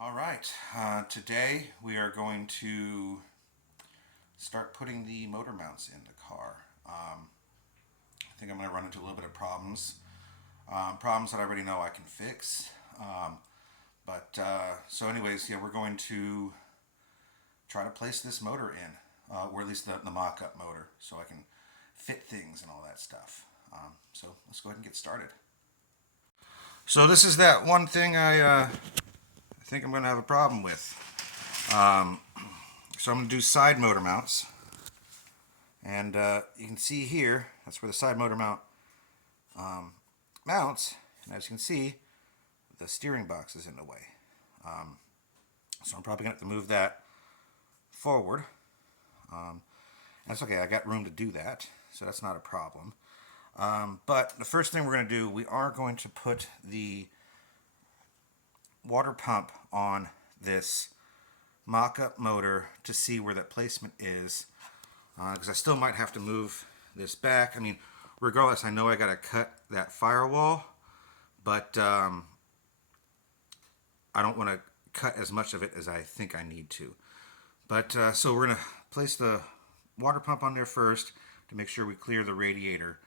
All right, today we are going to start putting the motor mounts in the car. I think I'm going to run into a little bit of problems that I already know I can fix. So anyways, yeah, we're going to try to place this motor in, or at least the mock-up motor, so I can fit things and all that stuff. So let's go ahead and get started. So this is that one thing I think I'm going to have a problem with. So I'm going to do side motor mounts. And you can see here, that's where the side motor mount mounts. And as you can see, the steering box is in the way. So I'm probably going to have to move that forward. That's okay, I got room to do that, so that's not a problem. But the first thing we're going to do, we are going to put the water pump on this mock-up motor to see where that placement is, because I still might have to move this back. I mean, regardless, I know I got to cut that firewall, but I don't want to cut as much of it as I think I need to. But so we're going to place the water pump on there first to make sure we clear the radiator,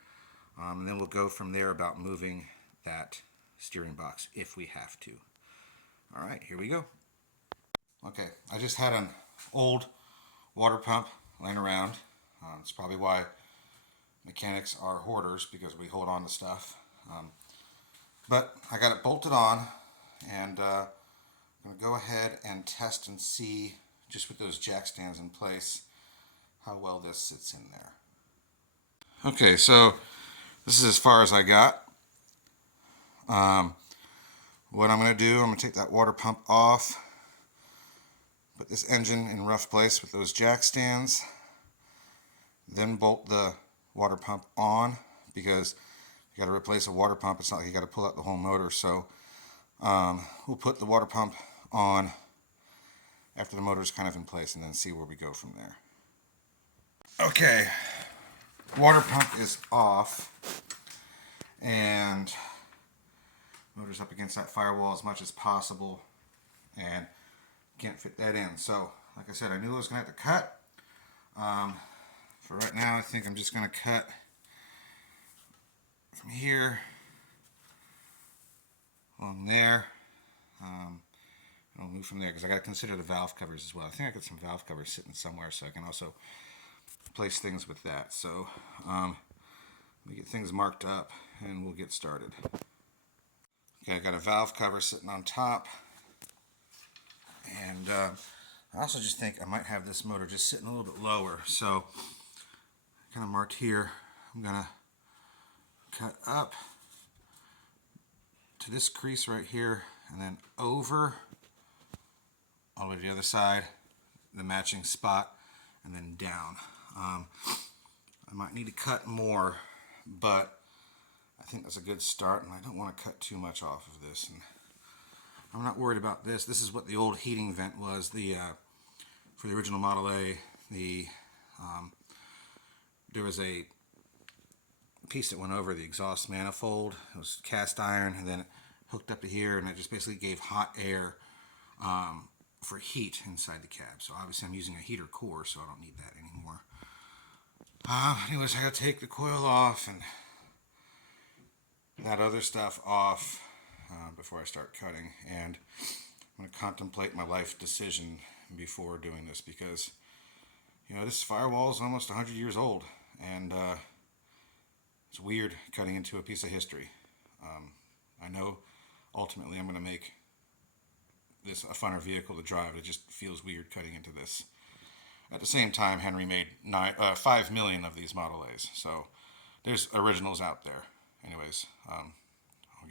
and then we'll go from there about moving that steering box if we have to. All right, here we go. Okay, I just had an old water pump laying around. It's probably why mechanics are hoarders, because we hold on to stuff. But I got it bolted on, and I'm going to go ahead and test and see, just with those jack stands in place, how well this sits in there. Okay, so this is as far as I got. What I'm going to do, I'm going to take that water pump off, put this engine in rough place with those jack stands, then bolt the water pump on, because you got to replace a water pump. It's not like you got to pull out the whole motor. So we'll put the water pump on after the motor's kind of in place, and then see where we go from there. Okay, water pump is off, and motor's up against that firewall as much as possible, and can't fit that in. So, like I said, I knew I was going to have to cut. For right now, I think I'm just going to cut from here along there. I'll move from there, because I got to consider the valve covers as well. I think I got some valve covers sitting somewhere, so I can also place things with that. So, let me get things marked up, and we'll get started. Okay, I got a valve cover sitting on top, and I also just think I might have this motor just sitting a little bit lower. So, kind of marked here, I'm going to cut up to this crease right here, and then over all the way to the other side, the matching spot, and then down. I might need to cut more, but I think that's a good start, and I don't want to cut too much off of this. And I'm not worried about this. This is what the old heating vent was. For the original Model A, there was a piece that went over the exhaust manifold. It was cast iron, and then it hooked up to here, and it just basically gave hot air for heat inside the cab. So obviously I'm using a heater core, so I don't need that anymore. Anyways, I gotta take the coil off and that other stuff off before I start cutting, and I'm going to contemplate my life decision before doing this, because this firewall is almost 100 years old, and it's weird cutting into a piece of history. I know ultimately I'm going to make this a funner vehicle to drive. It just feels weird cutting into this. At the same time, Henry made 5 million of these Model A's, so there's originals out there. Anyways, I'm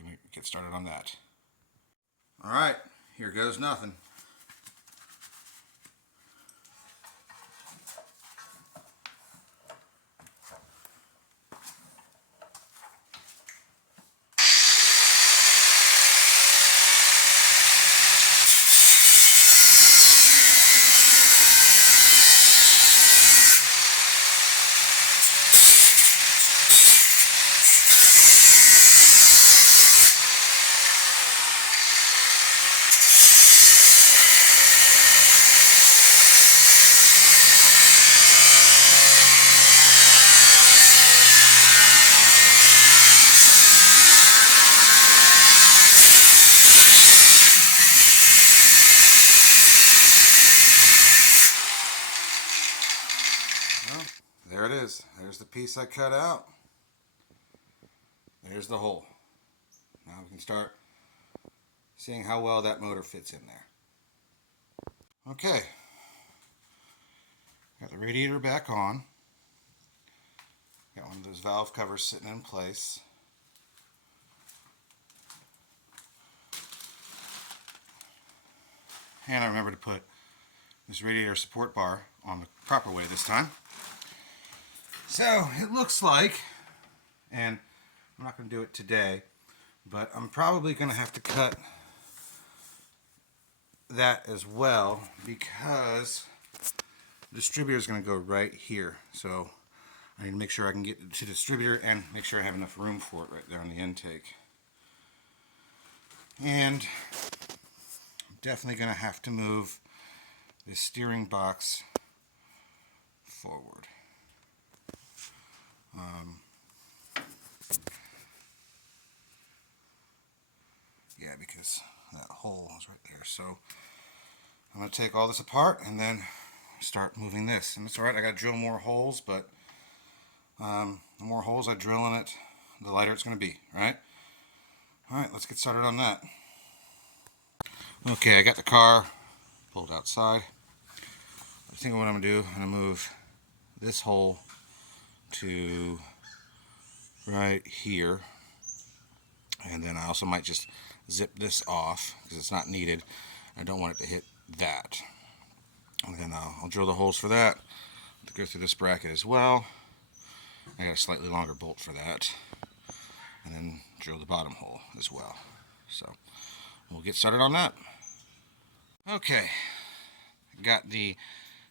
going to get started on that. Alright, here goes nothing. Well, there it is. There's the piece I cut out. There's the hole. Now we can start seeing how well that motor fits in there. Okay. Got the radiator back on. Got one of those valve covers sitting in place. And I remember to put this radiator support bar on the proper way this time. So it looks like, and I'm not going to do it today, but I'm probably going to have to cut that as well because the distributor is going to go right here. So I need to make sure I can get to the distributor and make sure I have enough room for it right there on the intake. And I'm definitely going to have to move the steering box forward. Yeah, because that hole is right there. So I'm going to take all this apart and then start moving this. And it's alright, I got to drill more holes, but the more holes I drill in it, the lighter it's going to be, right? Alright, let's get started on that. Okay, I got the car pulled outside. I think what I'm going to do, I'm going to move this hole to right here. And then I also might just zip this off because it's not needed. I don't want it to hit that. And then I'll drill the holes for that to go through this bracket as well. I got a slightly longer bolt for that. And then drill the bottom hole as well. So we'll get started on that. Okay, got the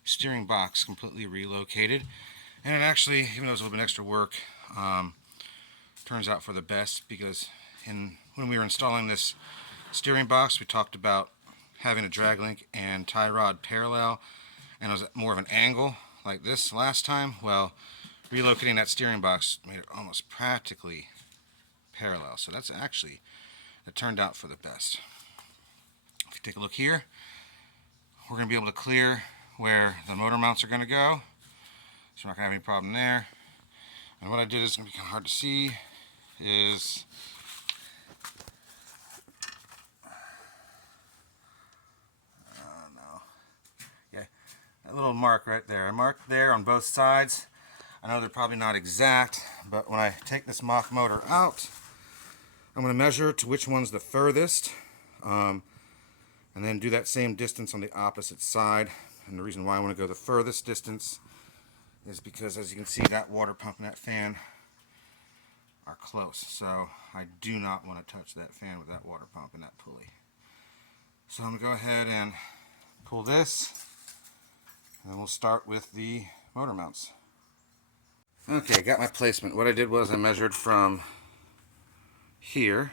steering box completely relocated. And it actually, even though it's a little bit extra work, turns out for the best because when we were installing this steering box, we talked about having a drag link and tie rod parallel, and it was more of an angle like this last time. Well, relocating that steering box made it almost practically parallel, so that's actually, it turned out for the best. If you take a look here, we're going to be able to clear where the motor mounts are going to go, so we're not going to have any problem there. And what I did is going to be kind of hard to see is that little mark right there. I marked there on both sides. I know they're probably not exact, but when I take this mock motor out, I'm going to measure to which one's the furthest, and then do that same distance on the opposite side. And the reason why I want to go the furthest distance is because, as you can see, that water pump and that fan are close. So I do not want to touch that fan with that water pump and that pulley. So I'm going to go ahead and pull this. And then we'll start with the motor mounts. Okay, got my placement. What I did was I measured from here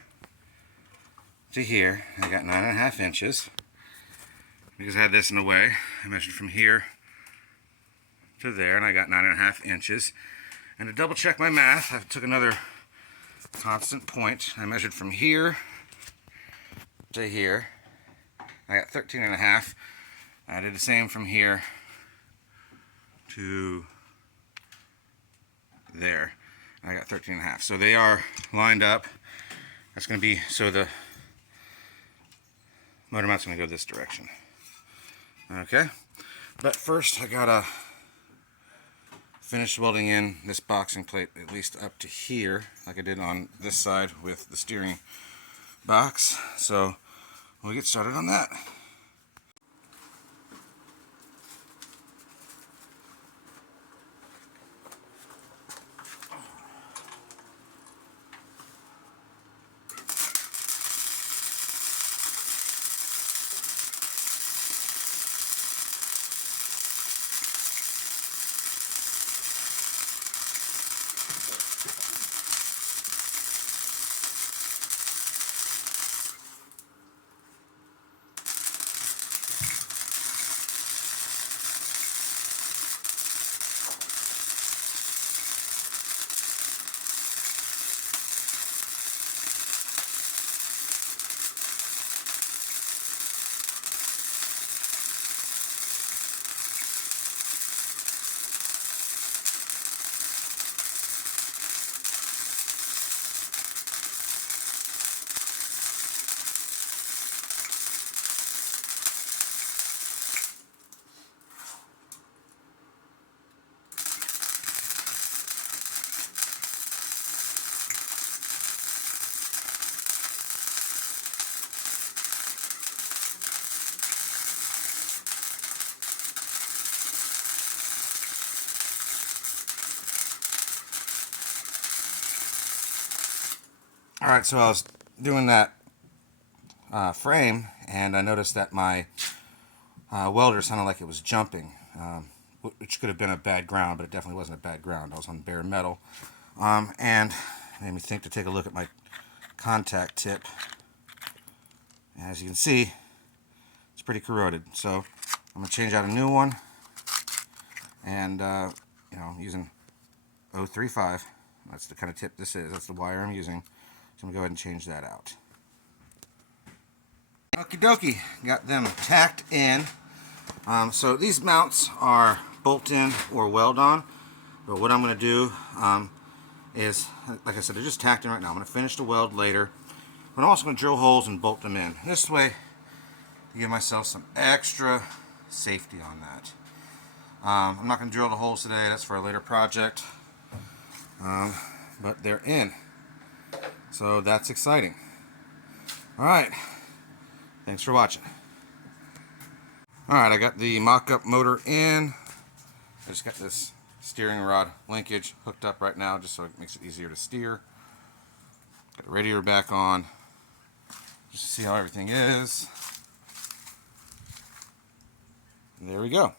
to here. I got 9.5 inches. Because I had this in the way, I measured from here to there, and I got 9.5 inches. And to double check my math, I took another constant point. I measured from here to here. I got 13.5. I did the same from here to there. I got 13.5. So they are lined up. That's going to be, so the motor mount's going to go this direction. Okay, but first I gotta finish welding in this boxing plate at least up to here, like I did on this side with the steering box. So we'll get started on that. Alright, so I was doing that frame, and I noticed that my welder sounded like it was jumping, which could have been a bad ground, but it definitely wasn't a bad ground. I was on bare metal, and it made me think to take a look at my contact tip. As you can see, it's pretty corroded, so I'm going to change out a new one, and you know, I'm using 035. That's the kind of tip this is. That's the wire I'm using, so I'm going to go ahead and change that out. Okie dokie, got them tacked in. So these mounts are bolt in or weld on, but what I'm going to do is, like I said, they're just tacked in right now. I'm going to finish the weld later, but I'm also going to drill holes and bolt them in. This way, to give myself some extra safety on that. I'm not going to drill the holes today, that's for a later project, but they're in, so that's exciting. Alright, thanks for watching. Alright, I got the mock-up motor in. I just got this steering rod linkage hooked up right now just so it makes it easier to steer. Got the radiator back on just to see how everything is. And there we go.